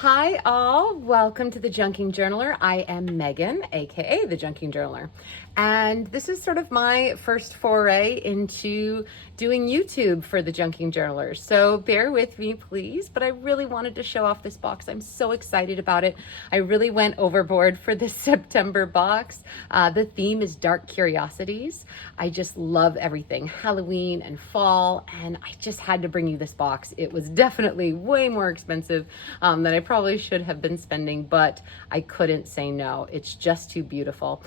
Hi all, welcome to the Junking Journaler. I am Megan, aka the Junking Journaler. And this is sort of my first foray into doing YouTube for the Junking Journaler. So bear with me, please, but I really wanted to show off this box. I'm so excited about it. I really went overboard for this September box. The theme is Dark Curiosities. I just love everything Halloween and fall, and I just had to bring you this box. It was definitely way more expensive than I probably should have been spending, but I couldn't say no. It's just too beautiful.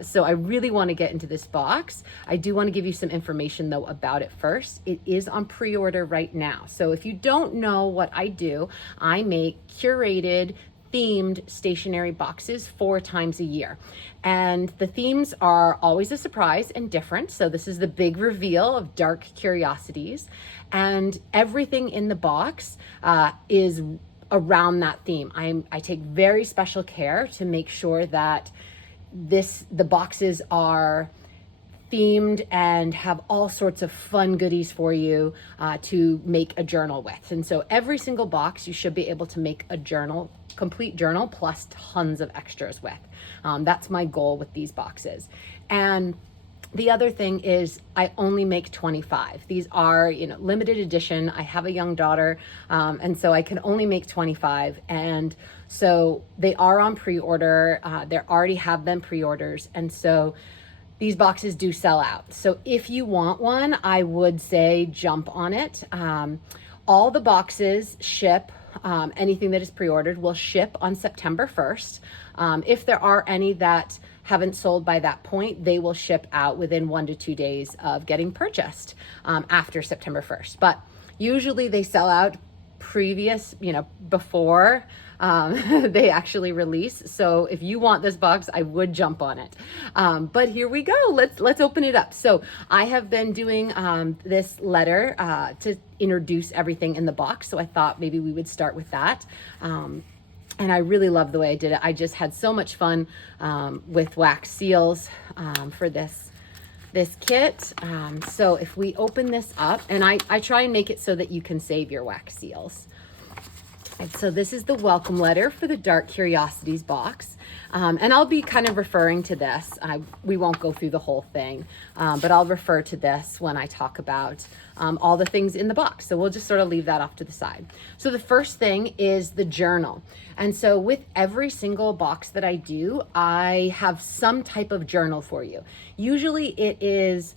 So I really want to get into this box. I do want to give you some information though about it first. It is on pre-order right now. So if you don't know what I do, I make curated themed stationery boxes 4 times a year. And the themes are always a surprise and different. So this is the big reveal of Dark Curiosities. And everything in the box is around that theme. I take very special care to make sure that the boxes are themed and have all sorts of fun goodies for you to make a journal with. And so every single box you should be able to make a journal, complete journal, plus tons of extras with. That's my goal with these boxes. And the other thing is I only make 25. These are, limited edition. I have a young daughter, and so I can only make 25. And so they are on pre-order. There already have been pre-orders. And so these boxes do sell out. So if you want one, I would say jump on it. All the boxes ship, anything that is pre-ordered will ship on September 1st. If there are any that haven't sold by that point, they will ship out within 1 to 2 days of getting purchased after September 1st. But usually they sell out before they actually release. So if you want this box, I would jump on it. But here we go. Let's open it up. So I have been doing this letter to introduce everything in the box. So I thought maybe we would start with that. And I really love the way I did it. I just had so much fun with wax seals for this kit. So if we open this up, and I try and make it so that you can save your wax seals. And so this is the welcome letter for the Dark Curiosities box. And I'll be kind of referring to this. We won't go through the whole thing, but I'll refer to this when I talk about all the things in the box. So we'll just sort of leave that off to the side. So the first thing is the journal. And so with every single box that I do, I have some type of journal for you. Usually it is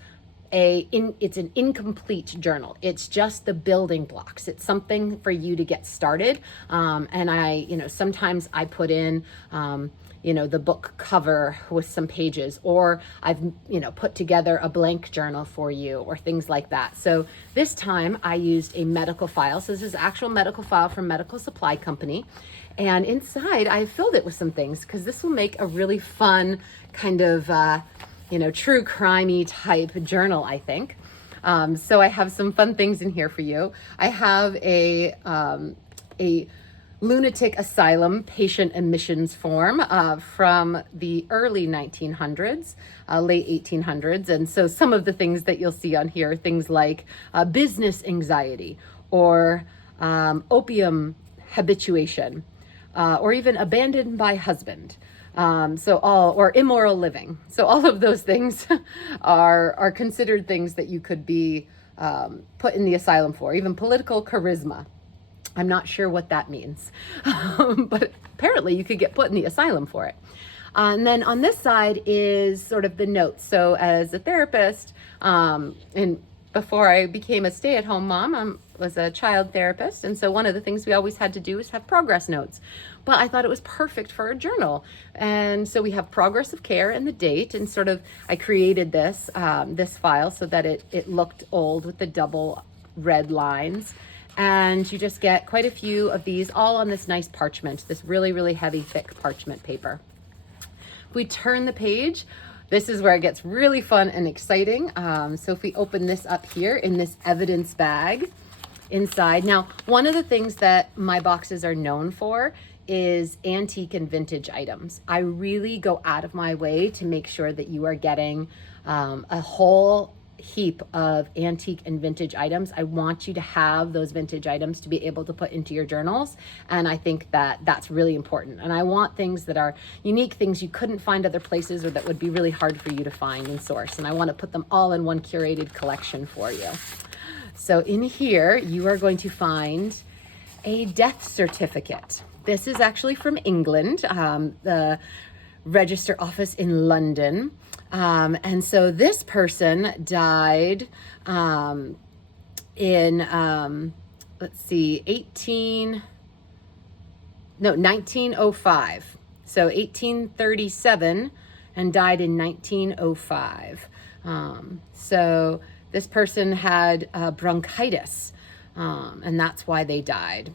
it's an incomplete journal. It's just the building blocks. It's something for you to get started. And sometimes I put in, the book cover with some pages, or I've, put together a blank journal for you or things like that. So this time I used a medical file. So this is actual medical file from Medical Supply Company. And inside I filled it with some things because this will make a really fun kind of, true crimey type journal, I think. So I have some fun things in here for you. I have a lunatic asylum patient admissions form from the early 1900s, late 1800s. And so some of the things that you'll see on here are things like business anxiety or opium habituation, or even abandoned by husband. Or immoral living. So all of those things are considered things that you could be put in the asylum for. Even political charisma. I'm not sure what that means, but apparently you could get put in the asylum for it. And then on this side is sort of the notes. So as a therapist, and before I became a stay-at-home mom, I was a child therapist. And so one of the things we always had to do is have progress notes. But I thought it was perfect for a journal. And so we have progress of care and the date. And sort of I created this file so that it looked old with the double red lines. And you just get quite a few of these all on this nice parchment, this really, really heavy, thick parchment paper. If we turn the page, this is where it gets really fun and exciting. So if we open this up here in this evidence bag inside. Now, one of the things that my boxes are known for is antique and vintage items. I really go out of my way to make sure that you are getting a whole heap of antique and vintage items. I want you to have those vintage items to be able to put into your journals. And I think that that's really important. And I want things that are unique, things you couldn't find other places or that would be really hard for you to find and source. And I want to put them all in one curated collection for you. So in here, you are going to find a death certificate. This is actually from England, the Register Office in London. And so this person died in, let's see, 1905. So 1837 and died in 1905. So this person had bronchitis, and that's why they died,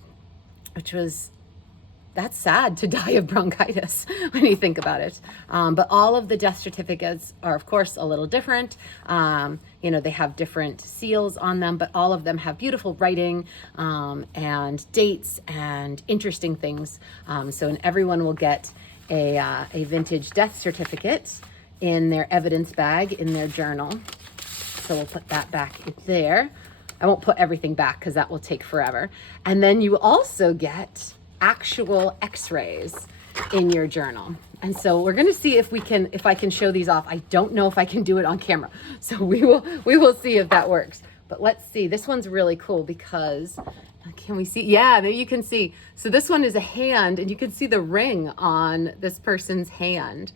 that's sad to die of bronchitis when you think about it. But all of the death certificates are, of course, a little different. They have different seals on them, but all of them have beautiful writing and dates and interesting things. So everyone will get a vintage death certificate in their evidence bag in their journal. So we'll put that back there. I won't put everything back because that will take forever. And then you also get actual x-rays in your journal. And so we're going to see if I can show these off. I don't know if I can do it on camera. So we will see if that works. But let's see. This one's really cool because can we see? Yeah, there you can see. So this one is a hand, and you can see the ring on this person's hand.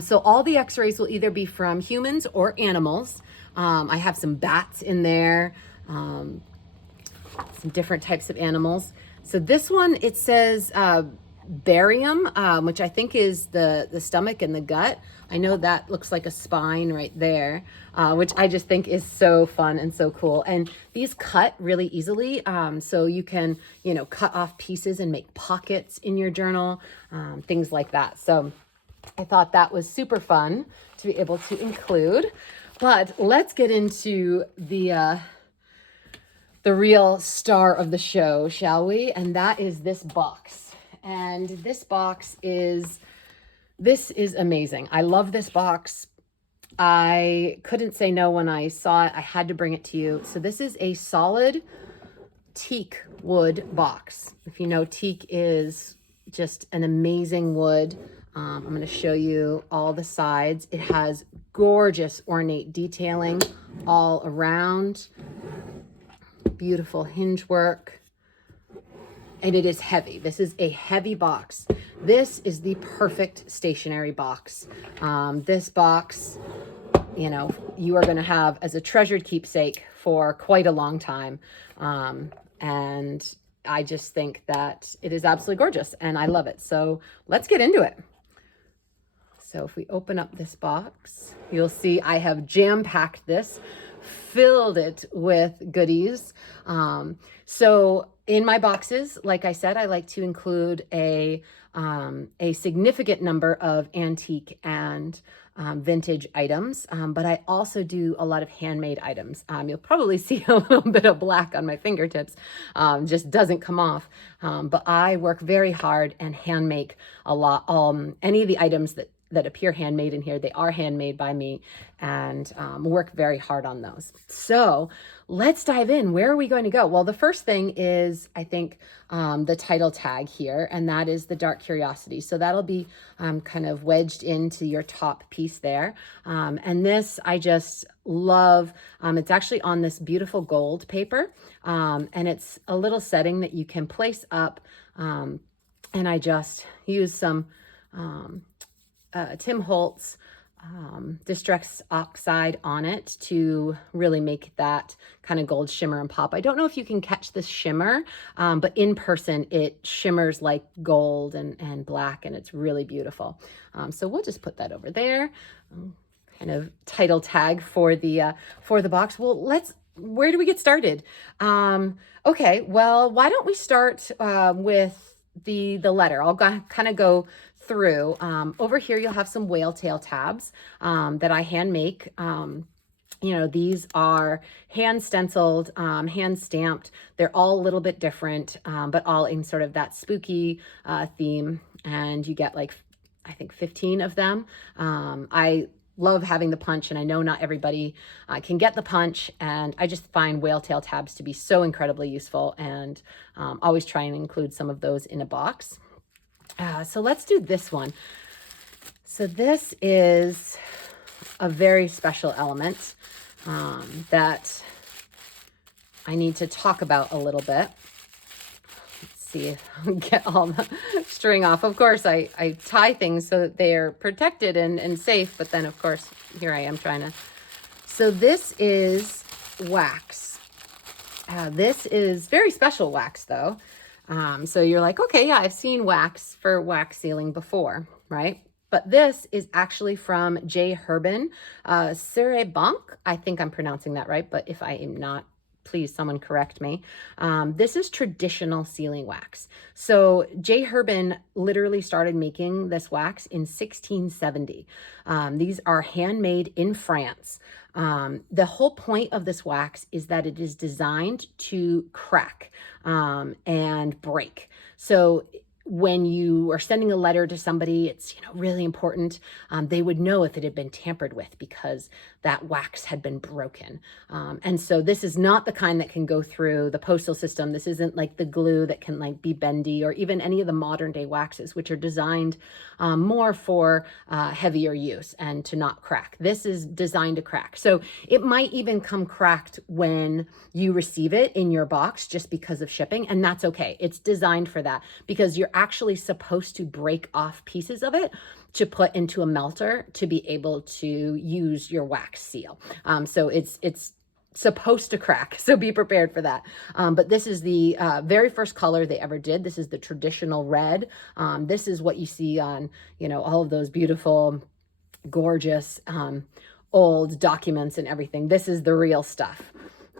So all the x-rays will either be from humans or animals. I have some bats in there, some different types of animals. So this one, it says barium, which I think is the stomach and the gut. I know that looks like a spine right there, which I just think is so fun and so cool. And these cut really easily. So you can, cut off pieces and make pockets in your journal, things like that. So I thought that was super fun to be able to include. But let's get into the real star of the show, shall we? And that is this box. And this box is amazing. I love this box. I couldn't say no when I saw it. I had to bring it to you. So this is a solid teak wood box. If you know, teak is just an amazing wood. I'm going to show you all the sides. It has gorgeous ornate detailing all around. Beautiful hinge work. And it is heavy. This is a heavy box. This is the perfect stationery box. This box, you are going to have as a treasured keepsake for quite a long time. And I just think that it is absolutely gorgeous and I love it. So let's get into it. So if we open up this box, you'll see I have jam-packed this, filled it with goodies. So in my boxes, like I said, I like to include a significant number of antique and vintage items, but I also do a lot of handmade items. You'll probably see a little bit of black on my fingertips, just doesn't come off. But I work very hard and hand make a lot. Any of the items that appear handmade in here, they are handmade by me, and work very hard on those. So let's dive in. Where are we going to go? Well, the first thing is, I think, the title tag here, and that is the Dark Curiosity. So that'll be kind of wedged into your top piece there. And this, I just love. It's actually on this beautiful gold paper, and it's a little setting that you can place up. And I just use some Tim Holtz Distress Oxide on it to really make that kind of gold shimmer and pop. I don't know if you can catch this shimmer, but in person it shimmers like gold and black, and it's really beautiful. So we'll just put that over there. Kind of title tag for the box. Well, where do we get started? Okay, well, why don't we start with the letter? I'll kind of go through. Over here you'll have some whale tail tabs that I hand make. These are hand stenciled, hand stamped. They're all a little bit different, but all in sort of that spooky theme. And you get I think 15 of them. I love having the punch, and I know not everybody can get the punch, and I just find whale tail tabs to be so incredibly useful, and always try and include some of those in a box. So let's do this one. So this is a very special element that I need to talk about a little bit. See if I can get all the string off. Of course, I tie things so that they're protected and safe, but then of course, here I am trying to. So this is wax. This is very special wax though. So you're like, okay, yeah, I've seen wax for wax sealing before, right? But this is actually from J. Herbin, Sept Bank. I think I'm pronouncing that right, but if I am not, please someone correct me. This is traditional sealing wax. So J. Herbin literally started making this wax in 1670. These are handmade in France. The whole point of this wax is that it is designed to crack and break. So when you are sending a letter to somebody, it's really important. They would know if it had been tampered with because that wax had been broken. And so this is not the kind that can go through the postal system. This isn't like the glue that can like be bendy, or even any of the modern day waxes, which are designed more for heavier use and to not crack. This is designed to crack. So it might even come cracked when you receive it in your box just because of shipping, and that's okay. It's designed for that because you're actually supposed to break off pieces of it to put into a melter to be able to use your wax seal. So it's supposed to crack, so be prepared for that. But this is the very first color they ever did. This is the traditional red. This is what you see on all of those beautiful, gorgeous old documents and everything. This is the real stuff.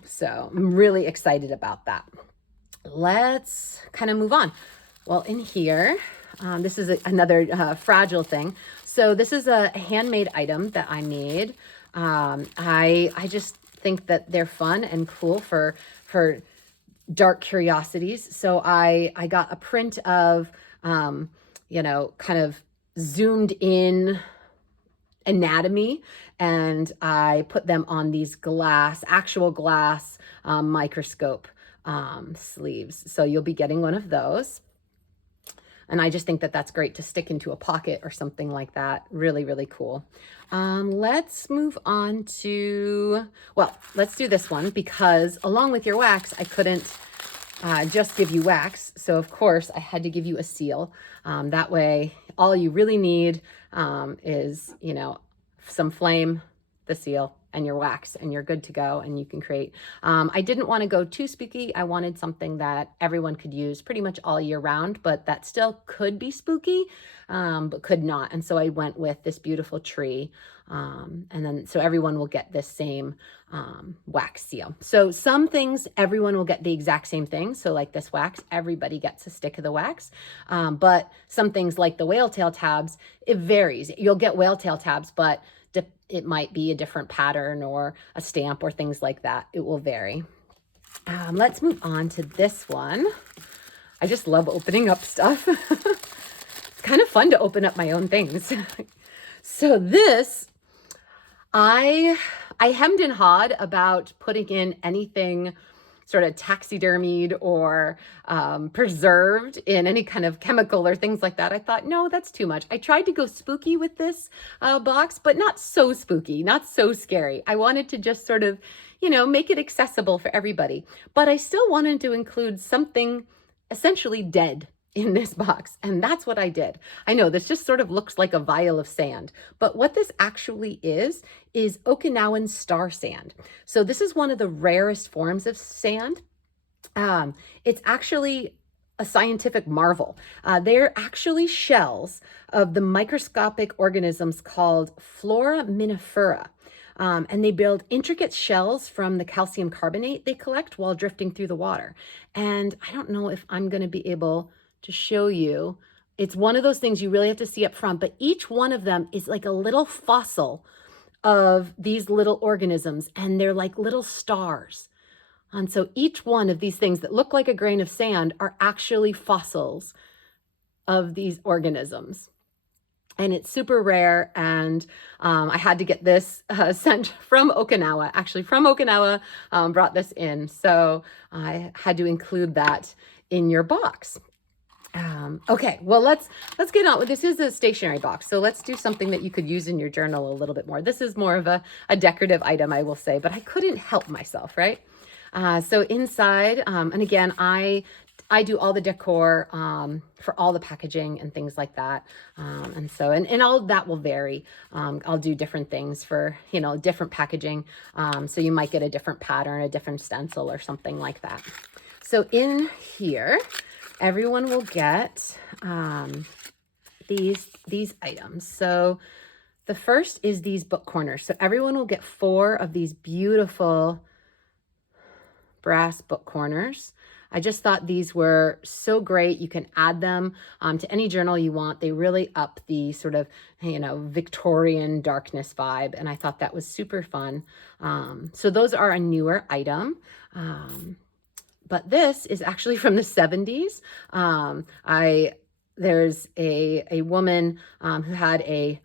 So I'm really excited about that. Let's kind of move on. Well, in here, this is another fragile thing. So this is a handmade item that I made. I just think that they're fun and cool for dark curiosities. So I got a print of, kind of zoomed in anatomy, and I put them on these actual glass microscope sleeves. So you'll be getting one of those. And I just think that that's great to stick into a pocket or something like that. Really, really cool. Let's move on to, let's do this one, because along with your wax, I couldn't just give you wax. So of course I had to give you a seal. That way, all you really need is, some flame, the seal, and your wax, and you're good to go, and you can create. I didn't want to go too spooky. I wanted something that everyone could use pretty much all year round, but that still could be spooky, but could not. And so I went with this beautiful tree. And then, so everyone will get this same wax seal. So some things, everyone will get the exact same thing. So like this wax, everybody gets a stick of the wax. But some things like the whale tail tabs, it varies. You'll get whale tail tabs, but it might be a different pattern or a stamp or things like that. It will vary. Let's move on to this one. I just love opening up stuff. It's kind of fun to open up my own things. So this, I hemmed and hawed about putting in anything sort of taxidermied or preserved in any kind of chemical or things like that. I thought, no, that's too much. I tried to go spooky with this box, but not so spooky, not so scary. I wanted to just sort of, make it accessible for everybody. But I still wanted to include something essentially dead in this box. And that's what I did. I know this just sort of looks like a vial of sand, but what this actually is Okinawan star sand. So this is one of the rarest forms of sand. It's actually a scientific marvel. They're actually shells of the microscopic organisms called foraminifera. And they build intricate shells from the calcium carbonate they collect while drifting through the water. And I don't know if I'm going to be able to show you. It's one of those things you really have to see up front, but each one of them is like a little fossil of these little organisms, and they're like little stars. And so each one of these things that look like a grain of sand are actually fossils of these organisms. and it's super rare. And I had to get this sent from Okinawa, actually from Okinawa, brought this in. So I had to include that in your box. Okay, well, let's get on with this. Is a stationery box, so let's do something that you could use in your journal a little bit more. This is more of a decorative item, I will say, but I couldn't help myself, right? So inside, and again, I do all the decor for all the packaging and things like that. And so, and all of that will vary. I'll do different things for, different packaging. So you might get a different pattern, a different stencil or something like that. So in here, everyone will get these items. So the first is these book corners. So everyone will get 4 of these beautiful brass book corners. I just thought these were so great. You can add them to any journal you want. They really up the sort of, Victorian darkness vibe. And I thought that was super fun. So those are a newer item. But this is actually from the 70s. There's a woman who had a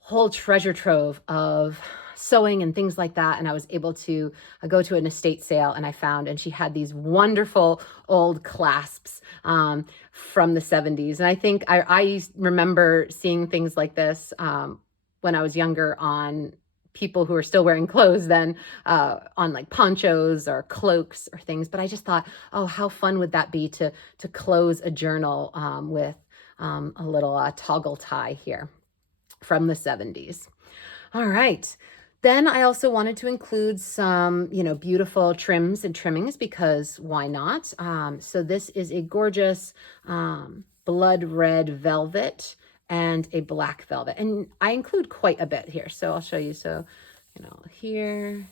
whole treasure trove of sewing and things like that. And I was able to go to an estate sale, and she had these wonderful old clasps from the 70s. And I think I remember seeing things like this when I was younger on people who are still wearing clothes then on like ponchos or cloaks or things. But I just thought, oh, how fun would that be to close a journal with a little toggle tie here from the 70s. All right. Then I also wanted to include some, beautiful trims and trimmings, because why not? So this is a gorgeous blood red velvet and a black velvet. And I include quite a bit here. So I'll show you. So, here.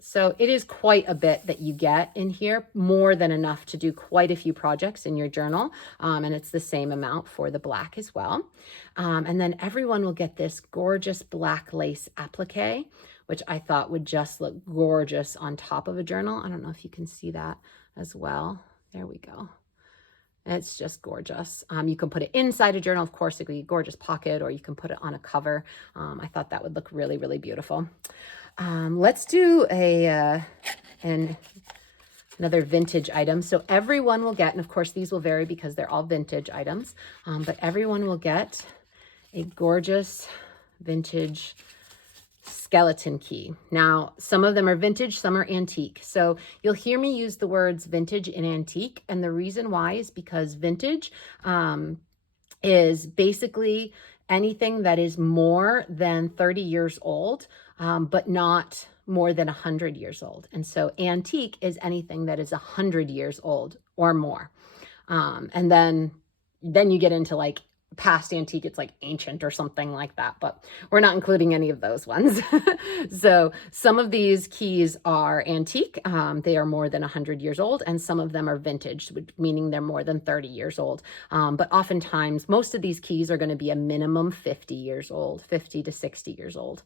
So it is quite a bit that you get in here, more than enough to do quite a few projects in your journal. And it's the same amount for the black as well. And then everyone will get this gorgeous black lace applique, which I thought would just look gorgeous on top of a journal. I don't know if you can see that as well. There we go. It's just gorgeous. You can put it inside a journal. Of course, it could be a gorgeous pocket, or you can put it on a cover. I thought that would look really, really beautiful. Let's do another vintage item. So everyone will get, and of course these will vary because they're all vintage items, but everyone will get a gorgeous vintage skeleton key. Now, some of them are vintage, some are antique. So you'll hear me use the words vintage and antique. And the reason why is because vintage is basically anything that is more than 30 years old, but not more than 100 years old. And so antique is anything that is 100 years old or more. And then you get into like past antique, it's like ancient or something like that, but we're not including any of those ones. So some of these keys are antique. They are more than 100 years old, and some of them are vintage, meaning they're more than 30 years old. But oftentimes, most of these keys are going to be a minimum 50 years old, 50 to 60 years old.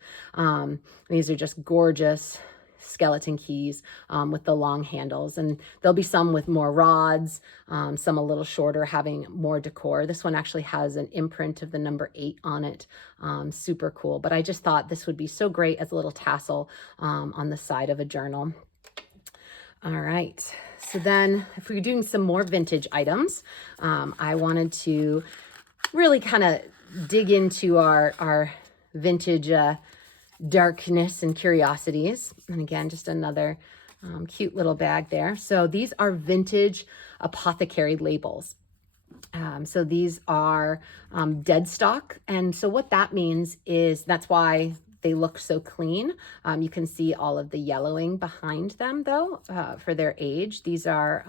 These are just gorgeous skeleton keys with the long handles, and there'll be some with more rods, some a little shorter, having more decor. This one actually has an imprint of the number 8 on it. Super cool. But I just thought this would be so great as a little tassel on the side of a journal. All right, so then if we're doing some more vintage items, I wanted to really kind of dig into our vintage darkness and curiosities. And again, just another cute little bag there. So these are vintage apothecary labels. So these are dead stock. And so what that means is that's why they look so clean. You can see all of the yellowing behind them though, for their age. These are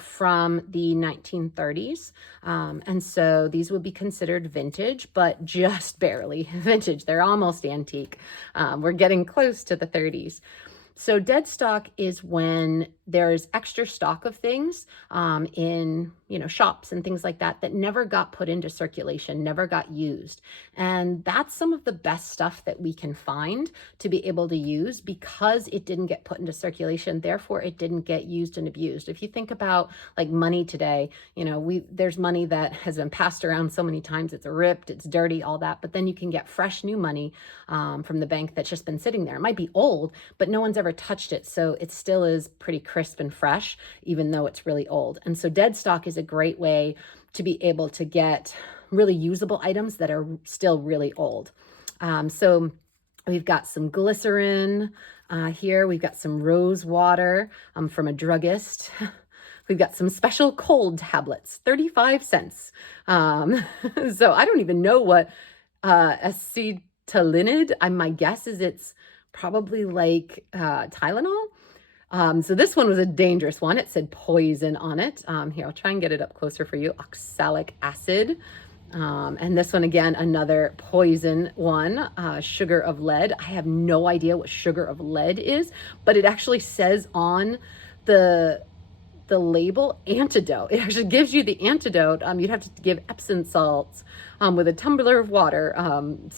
from the 1930s. And so these would be considered vintage, but just barely vintage. They're almost antique. We're getting close to the 30s. So dead stock is when there's extra stock of things in, shops and things like that that never got put into circulation, never got used. And that's some of the best stuff that we can find to be able to use because it didn't get put into circulation. Therefore, it didn't get used and abused. If you think about like money today, there's money that has been passed around so many times. It's ripped, it's dirty, all that. But then you can get fresh new money from the bank that's just been sitting there. It might be old, but no one's ever touched it. So it still is pretty crisp and fresh, even though it's really old. And so dead stock is a great way to be able to get really usable items that are still really old. So we've got some glycerin here. We've got some rose water from a druggist. We've got some special cold tablets, 35 cents. So I don't even know what acetalinid, my guess is it's probably like Tylenol. So this one was a dangerous one. It said poison on it. Here, I'll try and get it up closer for you. Oxalic acid. And this one, again, another poison one, sugar of lead. I have no idea what sugar of lead is, but it actually says on the label antidote. It actually gives you the antidote. You'd have to give Epsom salts with a tumbler of water. And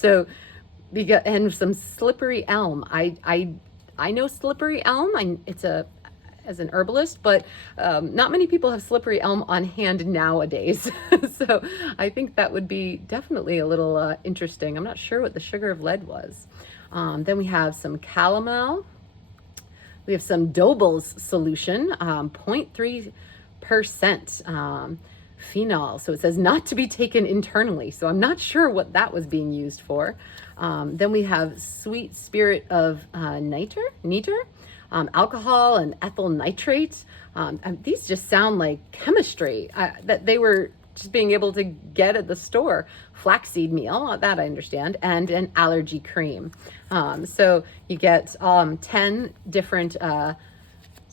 some slippery elm. I know slippery elm. As an herbalist, but not many people have slippery elm on hand nowadays. So I think that would be definitely a little interesting. I'm not sure what the sugar of lead was. Then we have some calomel. We have some Doble's solution, 0.3% phenol. So it says not to be taken internally. So I'm not sure what that was being used for. Then we have sweet spirit of niter, alcohol and ethyl nitrate. And these just sound like chemistry that they were just being able to get at the store. Flaxseed meal, that I understand, and an allergy cream. So you get 10 different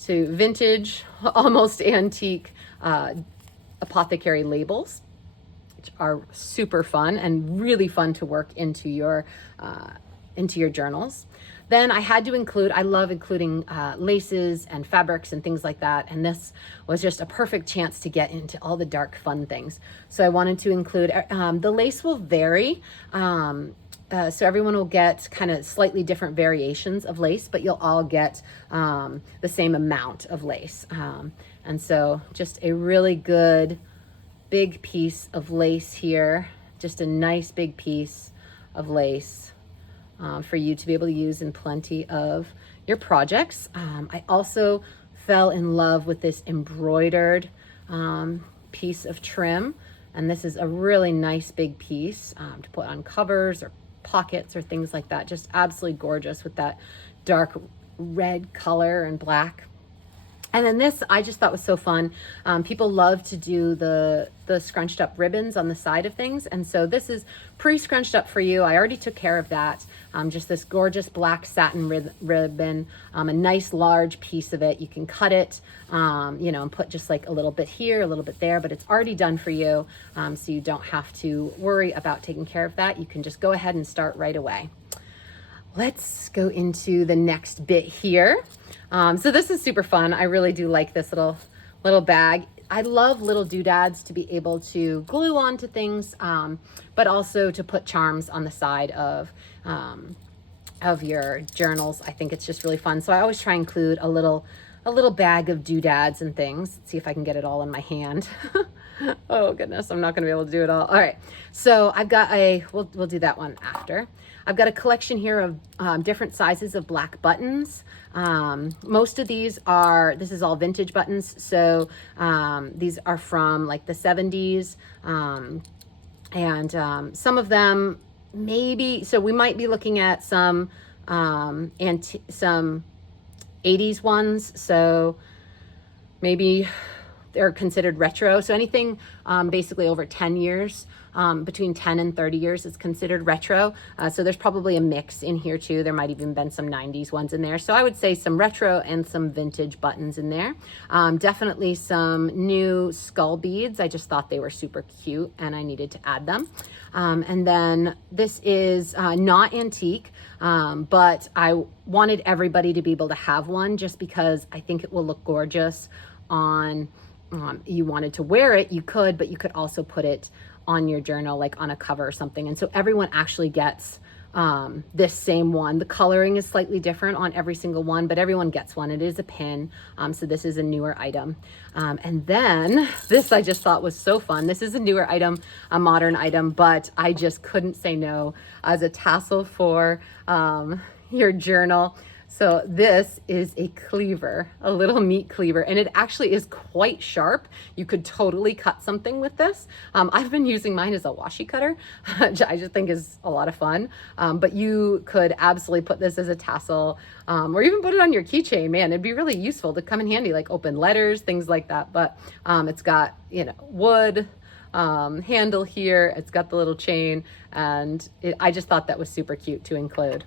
vintage, almost antique apothecary labels, which are super fun and really fun to work into your journals. Then I had to include, I love including laces and fabrics and things like that. And this was just a perfect chance to get into all the dark, fun things. So I wanted to include, the lace will vary. So everyone will get kind of slightly different variations of lace, but you'll all get the same amount of lace. And so just a really good big piece of lace here. Just a nice big piece of lace. For you to be able to use in plenty of your projects. I also fell in love with this embroidered piece of trim. And this is a really nice big piece to put on covers or pockets or things like that. Just absolutely gorgeous with that dark red color and black. And then this, I just thought was so fun. People love to do the scrunched up ribbons on the side of things. And so this is pre-scrunched up for you. I already took care of that. Just this gorgeous black satin ribbon, a nice large piece of it. You can cut it, and put just like a little bit here, a little bit there, but it's already done for you. So you don't have to worry about taking care of that. You can just go ahead and start right away. Let's go into the next bit here. So this is super fun. I really do like this little bag. I love little doodads to be able to glue onto things, but also to put charms on the side of your journals. I think it's just really fun. So I always try and include a little bag of doodads and things. Let's see if I can get it all in my hand. Oh goodness, I'm not gonna be able to do it all. All right, so I've got we'll do that one after. I've got a collection here of different sizes of black buttons. Most of these this is all vintage buttons. So these are from like the 70s. And some of them maybe, so we might be looking at some 80s ones. So maybe they're considered retro. So anything basically over 10 years, between 10 and 30 years is considered retro. So there's probably a mix in here too. There might even been some 90s ones in there. So I would say some retro and some vintage buttons in there. Definitely some new skull beads. I just thought they were super cute and I needed to add them. And then this is not antique, but I wanted everybody to be able to have one just because I think it will look gorgeous on, you wanted to wear it, you could, but you could also put it on your journal, like on a cover or something. And so everyone actually gets this same one. The coloring is slightly different on every single one, but everyone gets one. It is a pin. So this is a newer item. And then this I just thought was so fun. This is a newer item, a modern item, but I just couldn't say no as a tassel for your journal. So this is a cleaver, a little meat cleaver, and it actually is quite sharp. You could totally cut something with this. I've been using mine as a washi cutter, which I just think is a lot of fun. But you could absolutely put this as a tassel, or even put it on your keychain. Man, it'd be really useful to come in handy, like open letters, things like that. But it's got, you know, wood handle here. It's got the little chain, and I just thought that was super cute to include.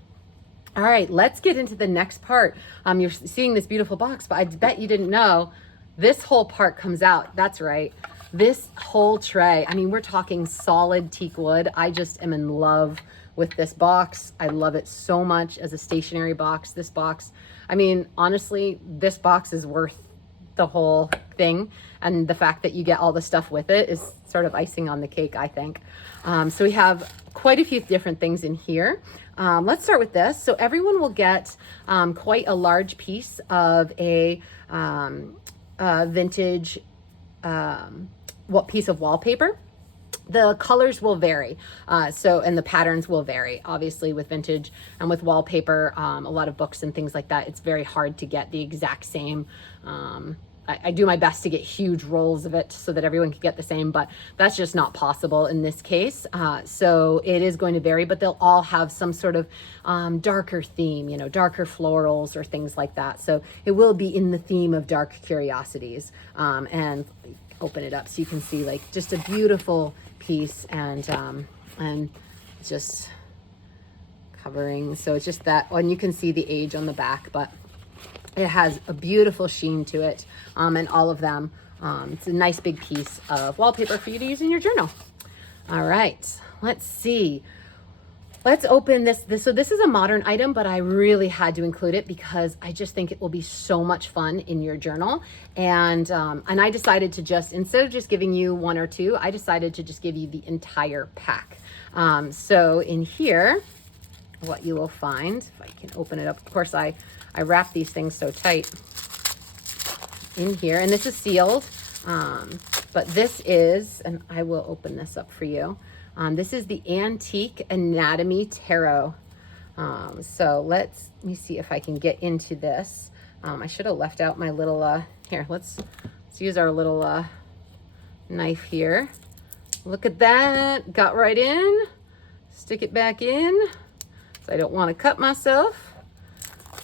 All right, let's get into the next part. You're seeing this beautiful box, but I bet you didn't know this whole part comes out. That's right. This whole tray, I mean, we're talking solid teak wood. I just am in love with this box. I love it so much as a stationery box. This box, I mean, honestly, this box is worth the whole thing. And the fact that you get all the stuff with it is sort of icing on the cake, I think. So we have quite a few different things in here. Let's start with this. So everyone will get quite a large piece of a vintage piece of wallpaper. The colors will vary, and the patterns will vary, obviously, with vintage and with wallpaper. A lot of books and things like that, it's very hard to get the exact same. I do my best to get huge rolls of it so that everyone can get the same, but that's just not possible in this case. So it is going to vary, but they'll all have some sort of darker theme, you know, darker florals or things like that. So it will be in the theme of dark curiosities. And open it up so you can see, like, just a beautiful piece, and just covering. So it's just that, and you can see the age on the back, but it has a beautiful sheen to it, and all of them. It's a nice big piece of wallpaper for you to use in your journal. All right, let's see. Let's open this. So this is a modern item, but I really had to include it because I just think it will be so much fun in your journal. And I decided to just, instead of just giving you one or two, I decided to just give you the entire pack. So in here, what you will find, if I can open it up, of course I wrap these things so tight in here, and this is sealed, but this is, and I will open this up for you. This is the Antique Anatomy Tarot. So let me see if I can get into this. I should have left out my little, here, let's use our little knife here. Look at that, got right in, stick it back in, so I don't want to cut myself.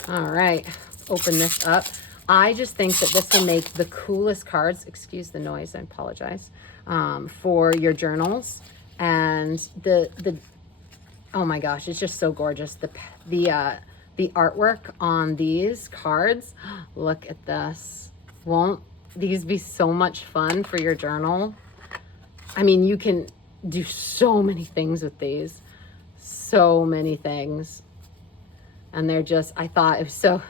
All right, open this up. I just think that this will make the coolest cards, excuse the noise, I apologize, for your journals. And the oh my gosh, it's just so gorgeous. The artwork on these cards, look at this. Won't these be so much fun for your journal? I mean, you can do so many things with these, so many things. And they're just, I thought it was so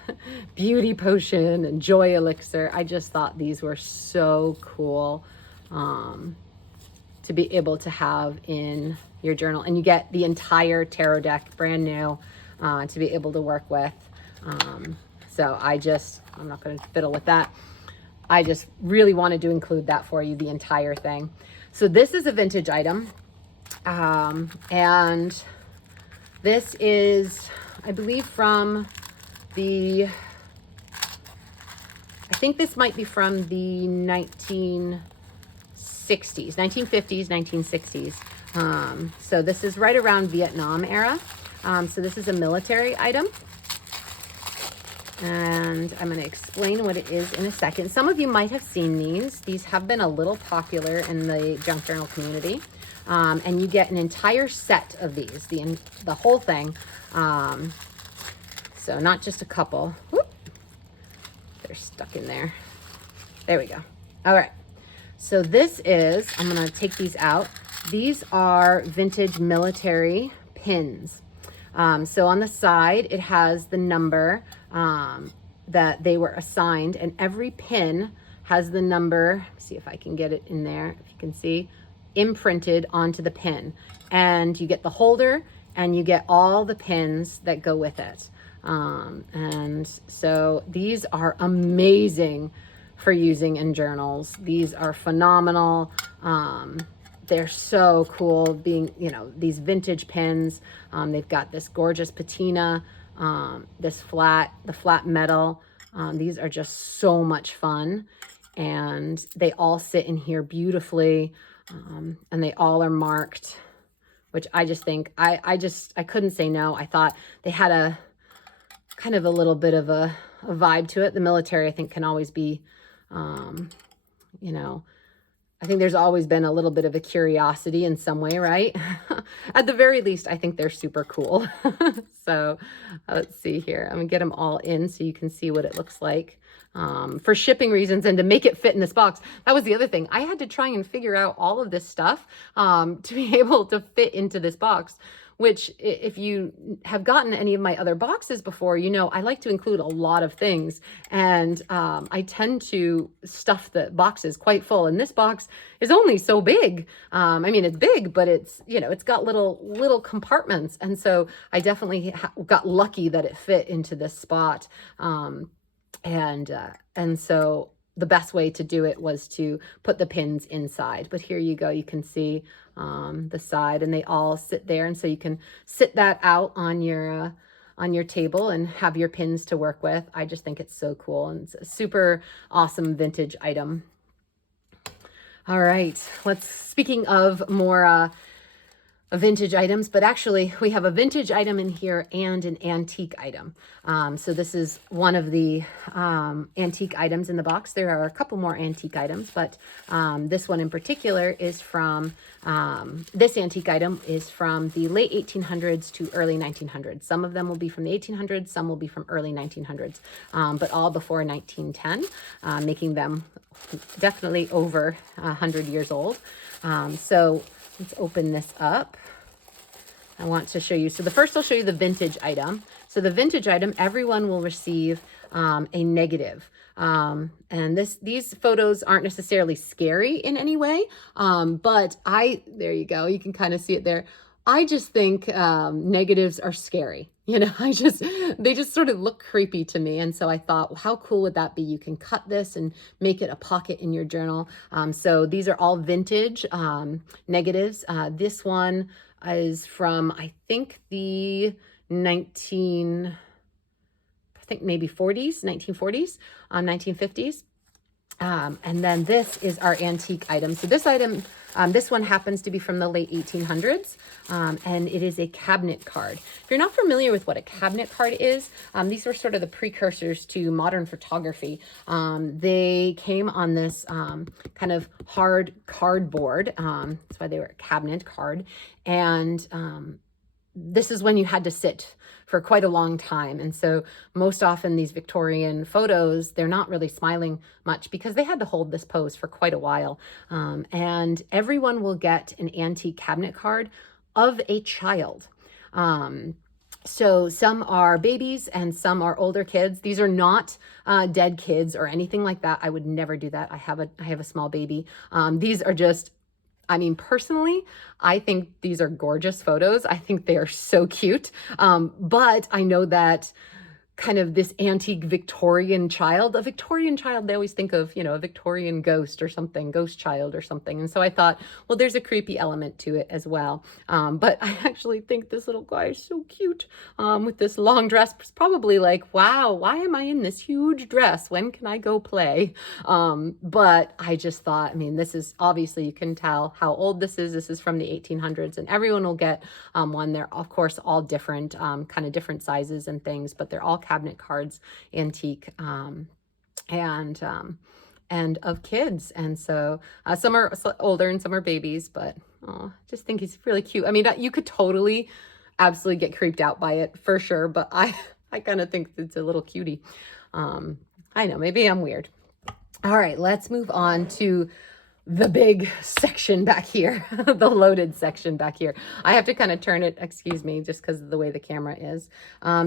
beauty potion and joy elixir. I just thought these were so cool to be able to have in your journal. And you get the entire tarot deck, brand new, to be able to work with. So I'm not going to fiddle with that. I just really wanted to include that for you, the entire thing. So this is a vintage item. And this is, I believe, from I think this might be from the 1950s, 1960s. So this is right around Vietnam era. So this is a military item. And I'm going to explain what it is in a second. Some of you might have seen these. These have been a little popular in the junk journal community. And you get an entire set of these, the whole thing. So not just a couple. Whoop. They're stuck in there. There we go. All right. So this is, I'm going to take these out. These are vintage military pins. So on the side, it has the number that they were assigned, and every pin has the number. See if I can get it in there, if you can see, imprinted onto the pin. And you get the holder and you get all the pins that go with it. And so these are amazing for using in journals. These are phenomenal. They're so cool being, these vintage pins. They've got this gorgeous patina, the flat metal. These are just so much fun, and they all sit in here beautifully. And they all are marked, which I just think, I couldn't say no. I thought they had a kind of a little bit of a vibe to it. The military, I think, can always be, I think there's always been a little bit of a curiosity in some way, right? At the very least, I think they're super cool. So let's see here. I'm gonna get them all in so you can see what it looks like. For shipping reasons and to make it fit in this box. That was the other thing. I had to try and figure out all of this stuff to be able to fit into this box, which if you have gotten any of my other boxes before, I like to include a lot of things, and I tend to stuff the boxes quite full. And this box is only so big. I mean, it's big, but it's, it's got little compartments. And so I definitely got lucky that it fit into this spot. And so the best way to do it was to put the pins inside. But here you go. You can see the side, and they all sit there. And so you can sit that out on your table and have your pins to work with. I just think it's so cool, and it's a super awesome vintage item. All right, speaking of more vintage items, but actually we have a vintage item in here and an antique item. So this is one of the antique items in the box. There are a couple more antique items, but this one in particular is from, this antique item is from the late 1800s to early 1900s. Some of them will be from the 1800s, some will be from early 1900s, but all before 1910, making them definitely over 100 years old. So let's open this up. I want to show you. So the first I'll show you the vintage item. So the vintage item, everyone will receive a negative. And these photos aren't necessarily scary in any way, but there you go. You can kind of see it there. I just think negatives are scary. They just sort of look creepy to me. And so I thought, how cool would that be? You can cut this and make it a pocket in your journal. So these are all vintage negatives. This one is from, I think maybe 1940s, 1950s. And then this is our antique item. So this item, this one happens to be from the late 1800s, and it is a cabinet card. If you're not familiar with what a cabinet card is, these were sort of the precursors to modern photography. They came on this kind of hard cardboard. That's why they were a cabinet card. And this is when you had to sit for quite a long time. And so most often these Victorian photos, they're not really smiling much because they had to hold this pose for quite a while. And everyone will get an antique cabinet card of a child. So some are babies and some are older kids. These are not dead kids or anything like that. I would never do that. I have a small baby. These are just, personally, I think these are gorgeous photos. I think they are so cute. But I know that kind of this antique Victorian child, they always think of, a Victorian ghost or something, ghost child or something. And so I thought, well, there's a creepy element to it as well. But I actually think this little guy is so cute with this long dress. It's probably like, wow, why am I in this huge dress? When can I go play? But I just thought, this is obviously, you can tell how old this is. This is from the 1800s, and everyone will get one. They're, of course, all different, kind of different sizes and things, but they're all cabinet cards, antique, and of kids. And so some are older and some are babies, but just think he's really cute. You could totally absolutely get creeped out by it for sure, but I kind of think it's a little cutie. I know, maybe I'm weird. All right, let's move on to the big section back here, the loaded section back here. I have to kind of turn it, excuse me, just because of the way the camera is.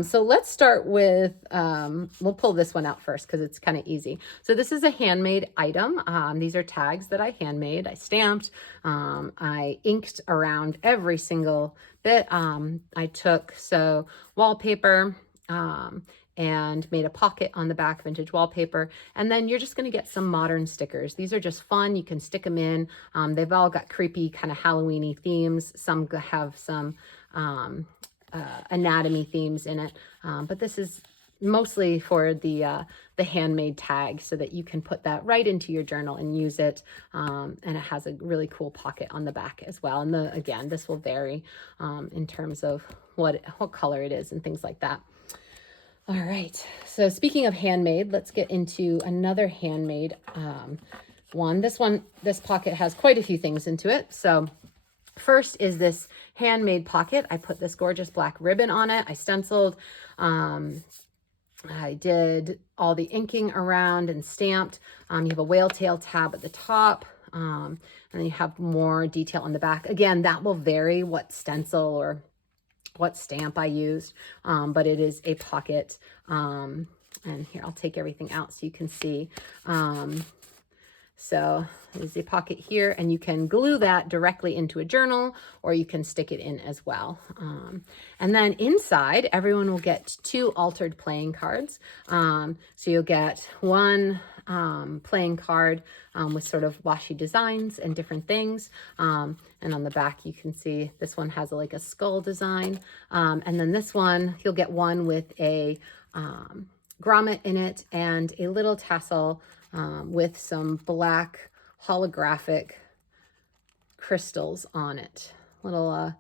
So let's start with, we'll pull this one out first because it's kind of easy. So this is a handmade item. These are tags that I handmade, I stamped, I inked around every single bit. I took wallpaper, and made a pocket on the back, vintage wallpaper. And then you're just gonna get some modern stickers. These are just fun, you can stick them in. They've all got creepy kind of Halloween-y themes. Some have some anatomy themes in it. But this is mostly for the handmade tag so that you can put that right into your journal and use it. And it has a really cool pocket on the back as well. And again, this will vary in terms of what color it is and things like that. All right, so speaking of handmade, let's get into another handmade one. This pocket has quite a few things into it. So first is this handmade pocket. I put this gorgeous black ribbon on it. I stenciled. I did all the inking around and stamped. You have a whale tail tab at the top. And then you have more detail on the back. Again, that will vary what stencil or what stamp I used, but it is a pocket. And here, I'll take everything out so you can see. So there's a pocket here, and you can glue that directly into a journal, or you can stick it in as well. And then inside, everyone will get 2 altered playing cards. So you'll get one playing card with sort of washi designs and different things. And on the back, you can see this one has like a skull design. And then this one, you'll get one with a grommet in it and a little tassel with some black holographic crystals on it. Little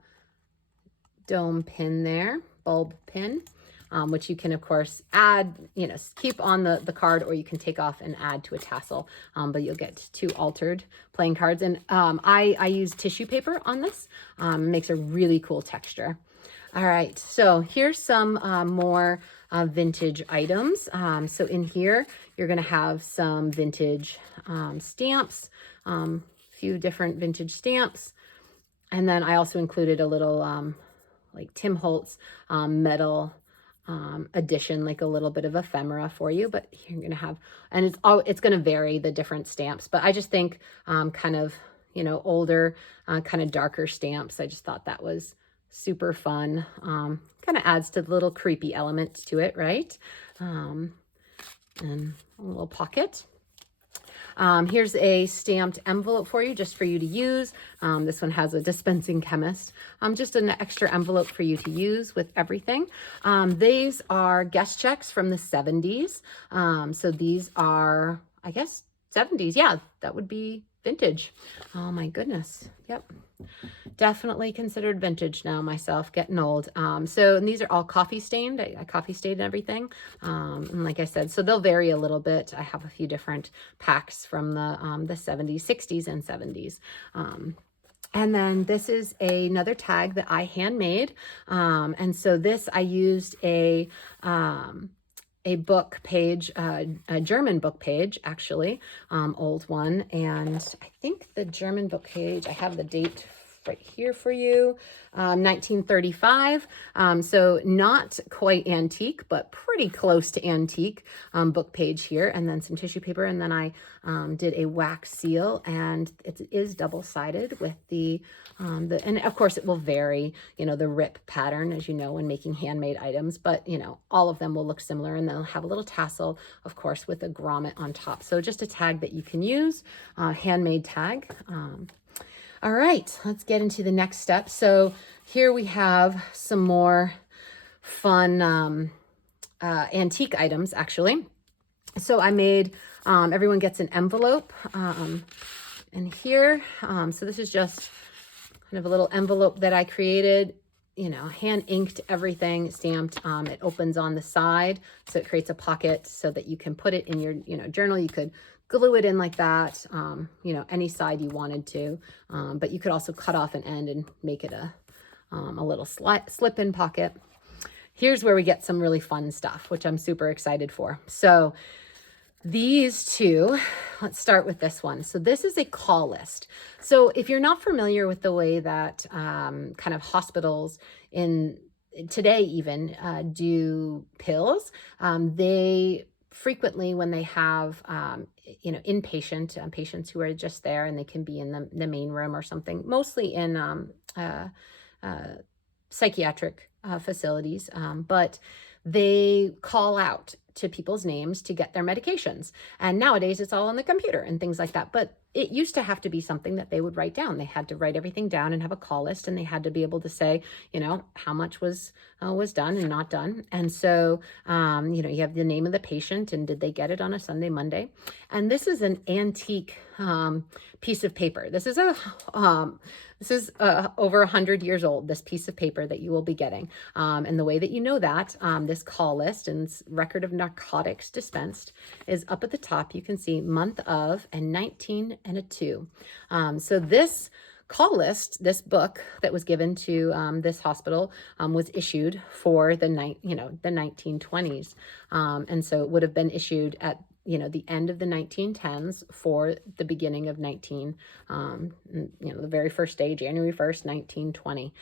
dome pin there, bulb pin. Which you can, of course, add, keep on the card, or you can take off and add to a tassel. But you'll get 2 altered playing cards. And I use tissue paper on this. Makes a really cool texture. All right, so here's some more vintage items. So in here, you're going to have some vintage stamps, a few different vintage stamps. And then I also included a little like Tim Holtz metal addition, like a little bit of ephemera for you. But you're going to have, and it's going to vary the different stamps. But I just think kind of, older, kind of darker stamps. I just thought that was super fun. Kind of adds to the little creepy element to it, right? And a little pocket. Here's a stamped envelope for you, just for you to use. This one has a dispensing chemist. Just an extra envelope for you to use with everything. These are guest checks from the 70s. So these are, I guess, 70s. Yeah, that would be vintage. Oh my goodness. Yep. Definitely considered vintage now myself, getting old. And these are all coffee stained. I coffee stained everything. And like I said, so they'll vary a little bit. I have a few different packs from the 70s, 60s, and 70s. And then this is another tag that I handmade. And so this, I used a book page, a German book page, actually, old one. And I think the German book page, I have the date right here for you, 1935. So not quite antique, but pretty close to antique book page here. And then some tissue paper. And then I did a wax seal, and it is double-sided with and of course it will vary, the rip pattern, as you know, when making handmade items, but all of them will look similar, and they'll have a little tassel, of course, with a grommet on top. So just a tag that you can use, handmade tag. All right, let's get into the next step. So here we have some more fun antique items, actually. So I made, everyone gets an envelope in here. So this is just kind of a little envelope that I created, hand inked everything, stamped. It opens on the side, so it creates a pocket so that you can put it in your, journal. You could glue it in like that, any side you wanted to, but you could also cut off an end and make it a little slip-in pocket. Here's where we get some really fun stuff, which I'm super excited for. So These two, let's start with this one. So this is a call list. So if you're not familiar with the way that kind of hospitals in today even do pills, they frequently, when they have inpatient patients who are just there, and they can be in the main room or something, mostly in psychiatric facilities, but they call out to people's names to get their medications. And nowadays it's all on the computer and things like that. But it used to have to be something that they would write down. They had to write everything down and have a call list, and they had to be able to say, how much was done and not done. And so, you have the name of the patient and did they get it on a Sunday, Monday. And this is an antique piece of paper. This is over 100 years old, this piece of paper that you will be getting. And the way that you know that, this call list and record of narcotics dispensed is up at the top. You can see month of and 19 and a 2. So this call list, this book that was given to this hospital was issued for the 1920s. And so it would have been issued at the end of the 1910s for the beginning of the very first day, January 1st, 1920.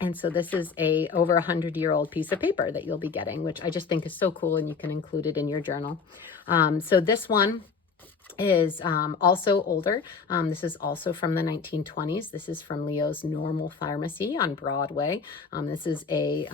And so this is a over 100-year-old piece of paper that you'll be getting, which I just think is so cool, and you can include it in your journal. So this one is also older. This is also from the 1920s. This is from Leo's Normal Pharmacy on Broadway. This is a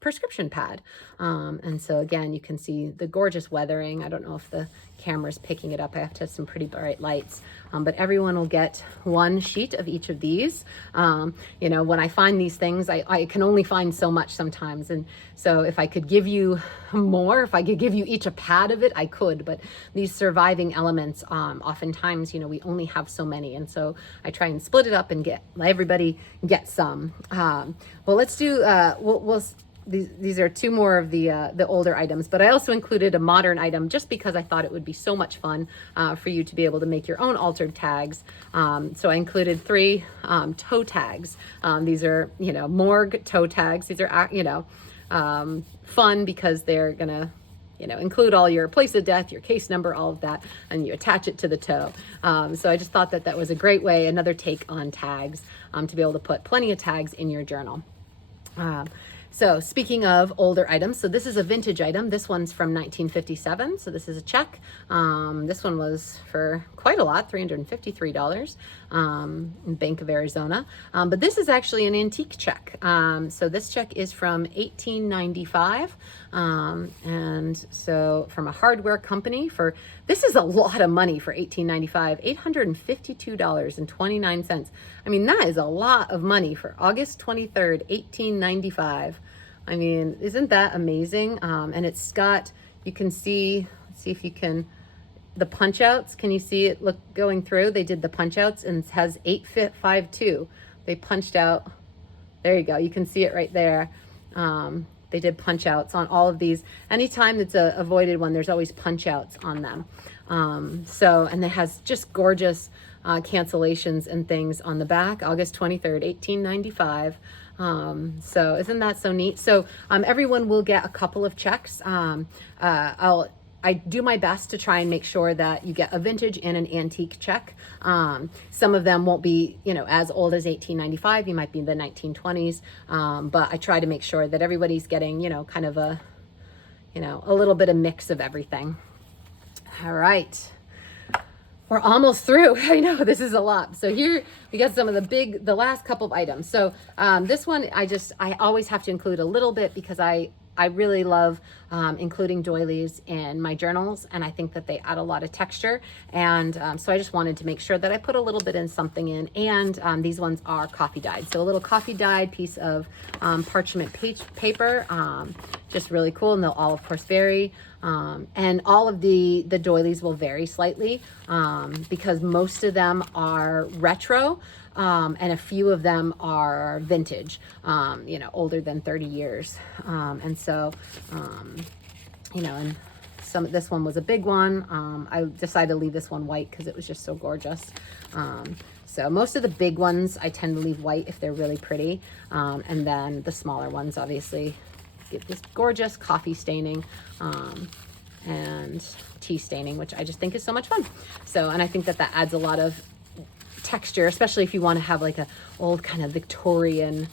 prescription pad. And so again, you can see the gorgeous weathering. I don't know if the camera's picking it up. I have to have some pretty bright lights. But everyone will get one sheet of each of these. When I find these things, I can only find so much sometimes. And so if I could give you more, if I could give you each a pad of it, I could. But these surviving elements, oftentimes, we only have so many. And so I try and split it up and let everybody get some. Well, let's do, these are two more of the older items, but I also included a modern item just because I thought it would be so much fun for you to be able to make your own altered tags. So I included 3 toe tags. These are, morgue toe tags. These are, fun because they're gonna include all your place of death, your case number, all of that, and you attach it to the toe. So I just thought that was a great way, another take on tags, to be able to put plenty of tags in your journal. So speaking of older items, so this is a vintage item. This one's from 1957. So this is a check. This one was for quite a lot, $353 in Bank of Arizona. But this is actually an antique check. So this check is from 1895. And so from a hardware company this is a lot of money for 1895, $852.29. I mean, that is a lot of money for August 23rd, 1895. I mean, isn't that amazing? And it's got, you can see, let's see if you can, the punch outs. Can you see it going through? They did the punch outs, and it has 852. They punched out, there you go. You can see it right there. They did punch outs on all of these. Anytime it's a avoided one, there's always punch outs on them. And it has just gorgeous cancellations and things on the back. August 23rd, 1895. So isn't that so neat? So everyone will get a couple of checks. I do my best to try and make sure that you get a vintage and an antique check. Some of them won't be, as old as 1895. You might be in the 1920s. But I try to make sure that everybody's getting, kind of a little bit of mix of everything. All right. We're almost through. I know this is a lot. So here we got some of the last couple of items. So this one, I always have to include a little bit because I really love including doilies in my journals, and I think that they add a lot of texture. And so I just wanted to make sure that I put a little bit in something in. And these ones are coffee dyed. So a little coffee dyed piece of parchment paper, just really cool. And they'll all, of course, vary. And all of the doilies will vary slightly because most of them are retro. And a few of them are vintage, older than 30 years. And so, and this one was a big one. I decided to leave this one white because it was just so gorgeous. So most of the big ones, I tend to leave white if they're really pretty. And then the smaller ones, obviously, get this gorgeous coffee staining. and tea staining, which I just think is so much fun. So, and I think that adds a lot of texture, especially if you want to have like a old kind of Victorian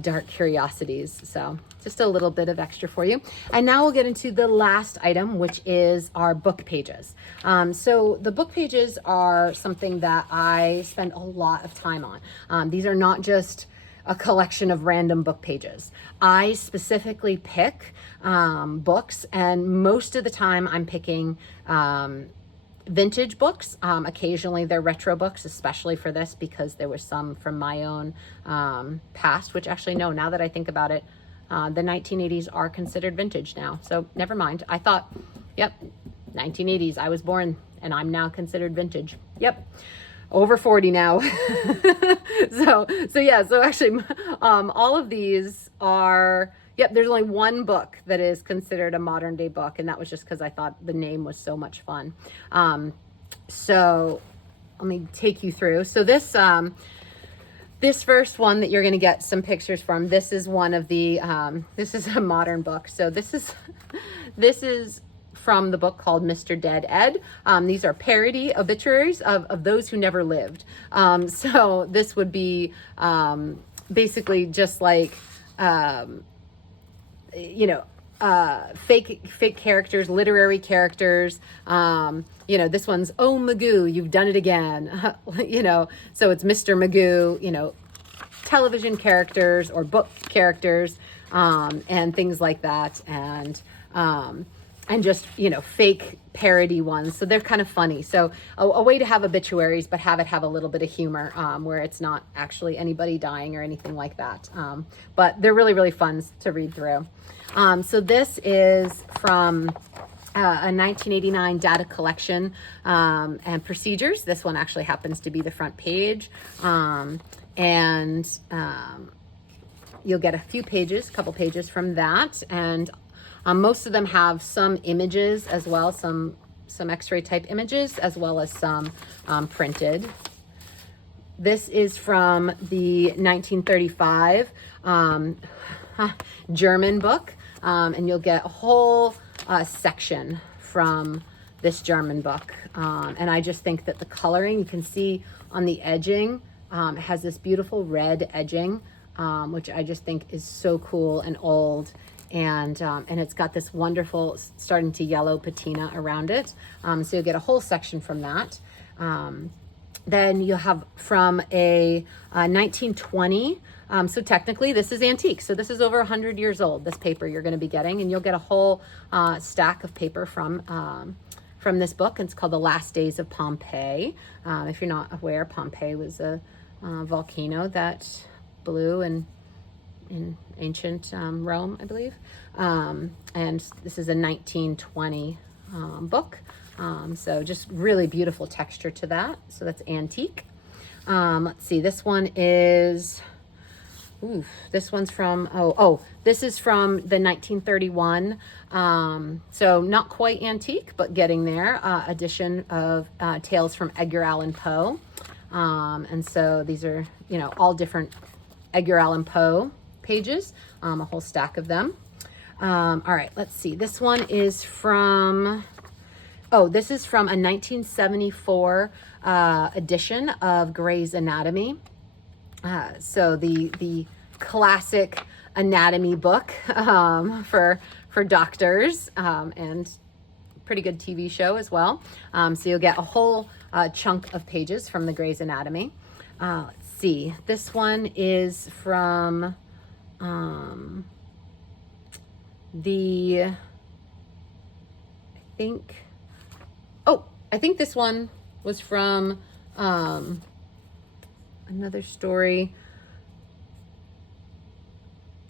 dark Curiosities. So just a little bit of extra for you. And now we'll get into the last item, which is our book pages. So the book pages are something that I spend a lot of time on. These are not just a collection of random book pages. I specifically pick books, and most of the time I'm picking vintage books. Occasionally they're retro books, especially for this, because there was some from my own past, which actually, no, now that I think about it, the 1980s are considered vintage now. So never mind. I thought, yep, 1980s, I was born and I'm now considered vintage. Yep. Over 40 now. so yeah, so actually all of these are, yep, there's only one book that is considered a modern day book, and that was just because I thought the name was so much fun. So let me take you through. So this first one that you're going to get some pictures from, this is one of the, this is a modern book. So this is from the book called Mr. Dead Ed. These are parody obituaries of those who never lived. So this would be basically just like, you know, fake characters, literary characters. You know, this one's, oh, Magoo, you've done it again. You know, so it's Mr. Magoo, you know, television characters or book characters, and things like that. And just, you know, fake parody ones. So they're kind of funny. So a way to have obituaries, but have a little bit of humor, where it's not actually anybody dying or anything like that. But they're really, really fun to read through. So this is from a 1989 data collection and procedures. This one actually happens to be the front page. You'll get a few pages, couple pages from that. And most of them have some images as well, some x-ray type images, as well as some printed. This is from the 1935 German book, and you'll get a whole section from this German book. And I just think that the coloring, you can see on the edging, it has this beautiful red edging, which I just think is so cool and old. And it's got this wonderful starting to yellow patina around it. So you'll get a whole section from that. Then you'll have from a 1920. So technically this is antique. So this is over 100 years old, this paper you're going to be getting, and you'll get a whole stack of paper from this book. And it's called The Last Days of Pompeii. If you're not aware, Pompeii was a volcano that blew in ancient Rome, I believe. And this is a 1920 book. So just really beautiful texture to that. So that's antique. Let's see, this one is, this one's from, this is from the 1931. So not quite antique, but getting there, edition of Tales from Edgar Allan Poe. And so these are, you know, all different Edgar Allan Poe pages, a whole stack of them. All right, let's see. This one is from, this is from a 1974 edition of Grey's Anatomy. So the classic anatomy book for doctors, and pretty good TV show as well. So you'll get a whole chunk of pages from the Grey's Anatomy. Let's see. This one is from I think this one was from another story.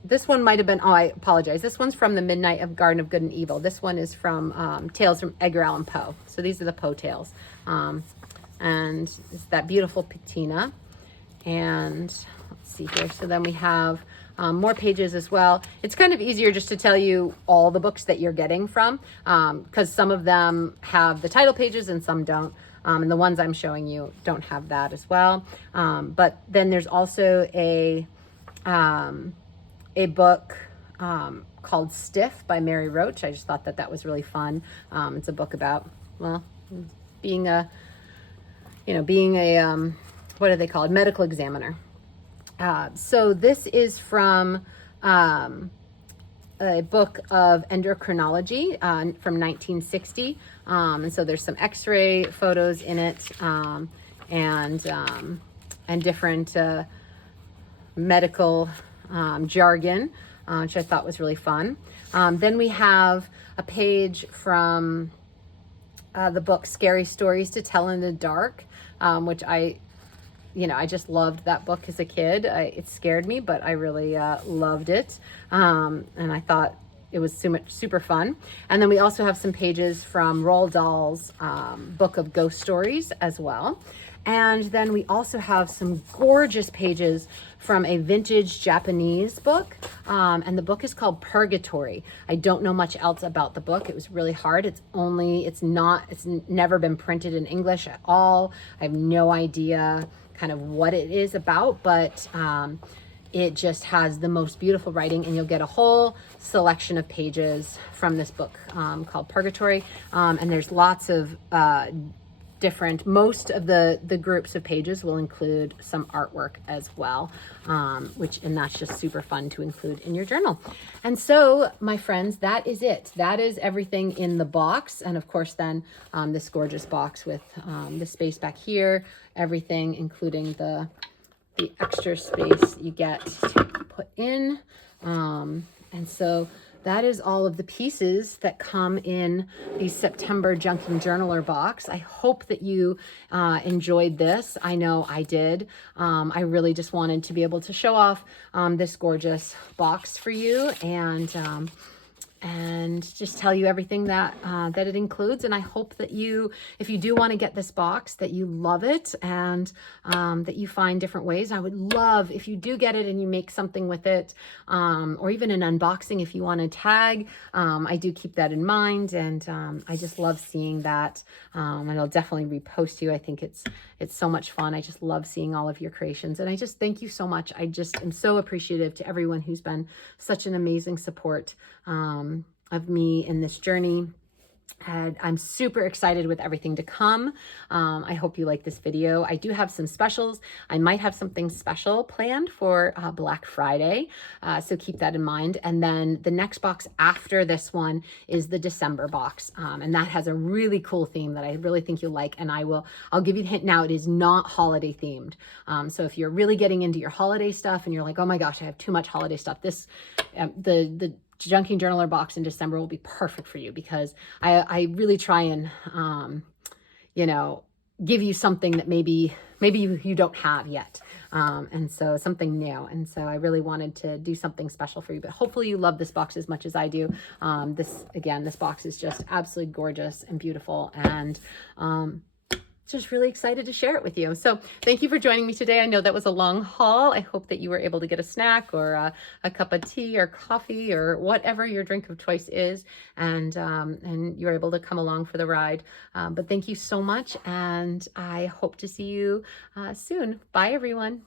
This one might have been, I apologize. This one's from The Midnight of Garden of Good and Evil. This one is from Tales from Edgar Allan Poe. So these are the Poe tales. And it's that beautiful patina. And let's see here. So then we have more pages as well. It's kind of easier just to tell you all the books that you're getting from, because some of them have the title pages and some don't. And the ones I'm showing you don't have that as well. But then there's also a book called Stiff by Mary Roach. I just thought that that was really fun. It's a book about, well, being a, what do they call it? Medical examiner. So this is from a book of endocrinology from 1960. And so there's some x-ray photos in it, and different medical jargon, which I thought was really fun. Then we have a page from the book Scary Stories to Tell in the Dark, which I just loved that book as a kid. It scared me, but I really loved it. And I thought it was super fun. And then we also have some pages from Roald Dahl's book of ghost stories as well. And then we also have some gorgeous pages from a vintage Japanese book. And the book is called Purgatory. I don't know much else about the book. It was really hard. It's never been printed in English at all. I have no idea kind of what it is about, but it just has the most beautiful writing, and you'll get a whole selection of pages from this book called Purgatory. And there's lots of most of the groups of pages will include some artwork as well, and that's just super fun to include in your journal. And so, my friends, that is it. That is everything in the box. And of course, then this gorgeous box with the space back here, everything, including the extra space you get to put in. And so that is all of the pieces that come in the September Junking Journaler box. I hope that you enjoyed this. I know I did. I really just wanted to be able to show off this gorgeous box for you, and just tell you everything that it includes. And I hope that if you do want to get this box, that you love it, and that you find different ways. I would love if you do get it and you make something with it, or even an unboxing if you want to tag. I do keep that in mind, and I just love seeing that. And I'll definitely repost you. I think it's so much fun. I just love seeing all of your creations, and I just thank you so much. I just am so appreciative to everyone who's been such an amazing support of me in this journey. And I'm super excited with everything to come. I hope you like this video. I do have some specials. I might have something special planned for Black Friday, so keep that in mind. And then the next box after this one is the December box, and that has a really cool theme that I really think you'll like. And I'll give you the hint now, it is not holiday themed. So if you're really getting into your holiday stuff and you're like, oh my gosh, I have too much holiday stuff, the Junking Journaler box in December will be perfect for you, because I really try and, give you something that maybe you don't have yet. And so something new. And so I really wanted to do something special for you, but hopefully you love this box as much as I do. This box is just absolutely gorgeous and beautiful, and, just really excited to share it with you. So thank you for joining me today. I know that was a long haul. I hope that you were able to get a snack or a cup of tea or coffee or whatever your drink of choice is, and you're able to come along for the ride. But thank you so much, and I hope to see you soon. Bye, everyone.